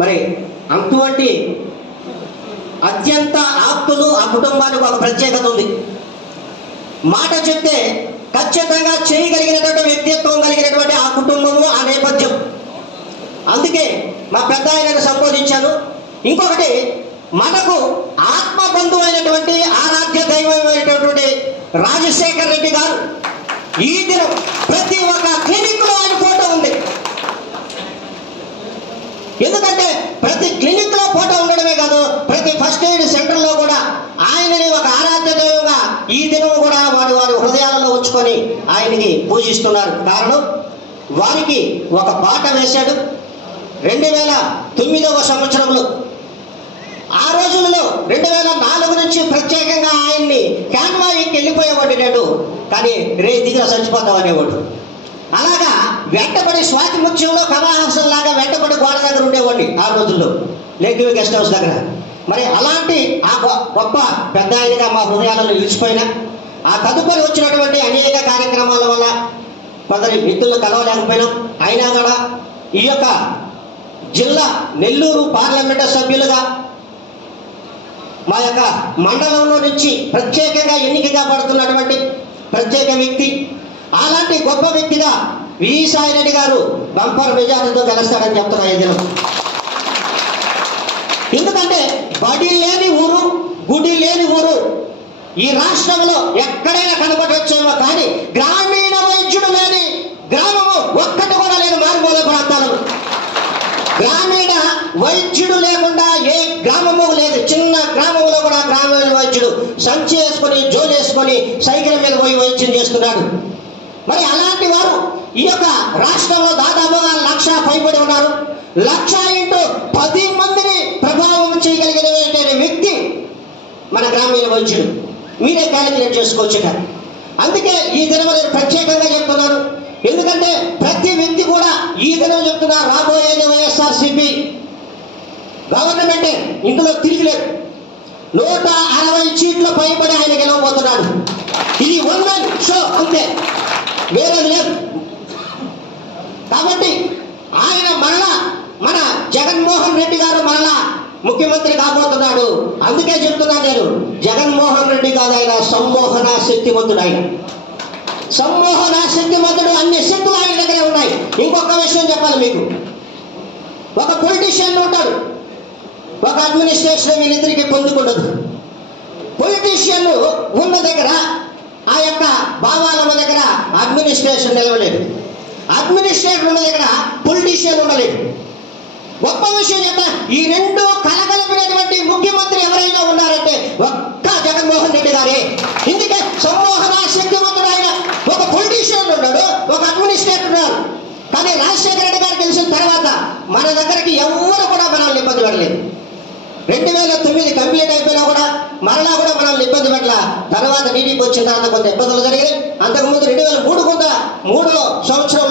మరి అటువంటి అత్యంత ఆప్తులు ఆ కుటుంబానికి ఒక ప్రత్యేకత ఉంది. మాట చెప్తే ఖచ్చితంగా చేయగలిగినటువంటి వ్యక్తిత్వం కలిగినటువంటి ఆ కుటుంబము ఆ నేపథ్యం. అందుకే మా పెద్ద ఆయనను సంబోధించాను. ఇంకొకటి, మనకు ఆత్మ బంధువు అయినటువంటి ఆరాధ్య దైవమైనటువంటి రాజశేఖర్ రెడ్డి గారు ఈ దినం ప్రతి ఒక్క క్లినిక్ లో ఆయన ఫోటో ఉంది. ఎందుకంటే ప్రతి క్లినిక్ లో ఫోటో ఉండడమే కాదు, ప్రతి ఫస్ట్ ఎయిడ్ సెంటర్ లో కూడా ఆయనని ఒక ఆరాధ్య దైవంగా ఈ దినం కూడా వారి హృదయాలలో ఉంచుకొని ఆయనకి పూజిస్తున్నారు. కారణం, వారికి ఒక పాట వేశాడు 2009వ సంవత్సరంలో. ఆ రోజుల్లో 2004 నుంచి ప్రత్యేకంగా ఆయన్ని క్యాన్వా ఎక్కి వెళ్ళిపోయేవాడు నేను, కానీ రే దిగిన చచ్చిపోతాం అనేవాడు. అలాగా వెంటబడి స్వాతి ముత్యంలో కమలహాసన్ లాగా వెంటబడి గోడ దగ్గర ఉండేవాడిని ఆ రోజుల్లో, లేక్ గెస్ట్ హౌస్ దగ్గర. మరి అలాంటి ఆ గొప్ప పెద్ద ఆయనగా మా హృదయాలలో నిలిచిపోయిన ఆ తదుపరి వచ్చినటువంటి అనేక కార్యక్రమాల వల్ల కొందరి వ్యక్తులను కలవలేకపోయినాం. అయినా కూడా ఈ యొక్క జిల్లా నెల్లూరు పార్లమెంటు సభ్యులుగా మా యొక్క మండలంలో నుంచి ప్రత్యేకంగా ఎన్నికగా పడుతున్నటువంటి ప్రత్యేక వ్యక్తి, అలాంటి గొప్ప వ్యక్తిగా వి సాయిరెడ్డి గారు బంపర్ మెజార్టీతో గెలుస్తాడని చెప్తున్నా ఈ దినం. ఎందుకంటే బడి లేని ఊరు, గుడి లేని ఊరు ఈ రాష్ట్రంలో ఎక్కడైనా కనబడవచ్చేమో, కానీ గ్రామీణ వైద్యుడు లేని గ్రామము ఒక్కటి కూడా లేదు. మారుమూల ప్రాంతాలలో గ్రామీణ వైద్యుడు లేకుండా ఏ గ్రామము లేదు. చిన్న గ్రామంలో కూడా గ్రామీణ వైద్యుడు సంచి వేసుకొని జోలు వేసుకొని సైకిల్ మీద పోయి వైద్యం చేస్తున్నాడు. మరి అలాంటి వారు ఈ యొక్క రాష్ట్రంలో దాదాపుగా 1,00,000 పైబడి ఉన్నారు. 1,00,000 × 10 మందిని ప్రభావం చేయగలిగిన వ్యక్తి మన గ్రామీణ వైద్యుడు. మీరే క్యాలిక్యులేట్ చేసుకోవచ్చు. అందుకే ఈ దినం నేను ప్రత్యేకంగా చెప్తున్నాను. ఎందుకంటే ప్రతి వ్యక్తి కూడా ఈ దినం చెప్తున్నా, రాబోయేది వైఎస్ఆర్సీపీ గవర్నమెంటే, ఇందులో తిరిగిలేదు. 160 సీట్ల పైబడి ఆయన గెలవబోతున్నాడు. ఇది వన్ మ్యాన్ షో అంతే, వేరేది లేదు. కాబట్టి ఆయన మరలా మన జగన్మోహన్ రెడ్డి గారు మరలా ముఖ్యమంత్రి కాబోతున్నాడు. అందుకే చెప్తున్నాను నేను, జగన్మోహన్ రెడ్డి కాదు, ఆయన సమ్మోహన శక్తివంతుడు. ఆయన సమ్మోహన శక్తివంతుడు. అన్ని శక్తులు ఆయన దగ్గరే ఉన్నాయి. ఇంకొక విషయం చెప్పాలి మీకు, ఒక పొలిటీషియన్ ఉంటాడు, ఒక అడ్మినిస్ట్రేషన్, వీళ్ళిద్దరికి పొందుకుండదు. పొలిటీషియన్ ఉన్న దగ్గర, ఆ యొక్క భావాల దగ్గర అడ్మినిస్ట్రేషన్ నిలవలేదు. అడ్మినిస్ట్రేటర్ ఉన్న దగ్గర పొలిటీషియన్ ఉండలేదు. గొప్ప విషయం చెప్తా, ఈ రెండు కలగలిపినటువంటి ముఖ్యమంత్రి ఎవరైనా ఉన్నారంటే ఒక్క జగన్మోహన్ రెడ్డి గారే. ఇందుకే సమ్మోహన శక్తివంతుడు ఆయన. ఒక పొలిటీషియన్ ఉన్నాడు, ఒక అడ్మినిస్ట్రేటర్ ఉన్నారు. కానీ రాజశేఖర రెడ్డి గారు తెలిసిన తర్వాత మన దగ్గరికి ఎవరు కూడా మనల్ని ఇబ్బంది పెట్టలేదు. 2009 కంప్లీట్ అయిపోయినా కూడా మరలా కూడా మనల్ని ఇబ్బంది పెట్టాల. తర్వాత టీడీపీ వచ్చిన తర్వాత కొంత ఇబ్బందులు జరిగాయి. అంతకుముందు 2003 సంవత్సరంలో